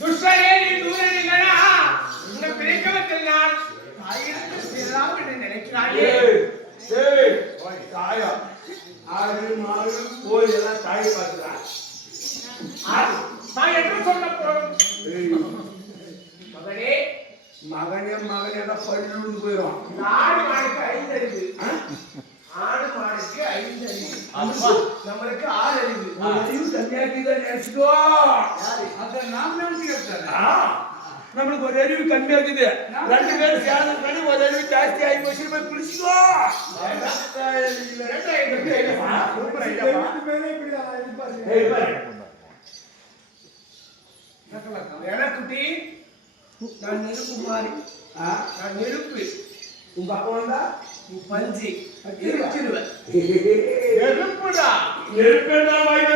துஷ்டரே நீ தூரணிகளா இந்த பிரிக்கவத்தில் நான் தாயிற்கு சேரலாம் என்று நினைக்கிறாயே. தாயா ஆறு மாறு கோயில் எல்லாம் தாய் பார்க்கிறார். நான் என்ன சொல்ல போறோம் மகனே? மகனே மகனே பள்ளிருந்து போயிடும். ஆடு மாடுக்கு 5 அறிவு, ஆடு மாடுக்கு 5 அறிவு, நம்மளுக்கு 6 அறிவு. அறிவு கம்மியாக்கிதான் நினைச்சுக்கோ. அதை நாம் நினைச்சுக்கிறேன். நம்மளுக்கு ஒரு அறிவு கம்மியாக்குது. 2 பேரும் சேர்ந்த பண்ணி ஒரு அறிவு ஜாஸ்தி ஆகி போச்சு. போய் குளிச்சுக்கோ. எனக்குட்டி நான் நெருப்பு மாறி, நான் நெருப்பு. உங்க அப்பா வந்தா பஞ்சு எரிச்சிருவேன். நெருப்புடா. நெருப்பேதான் வாங்கி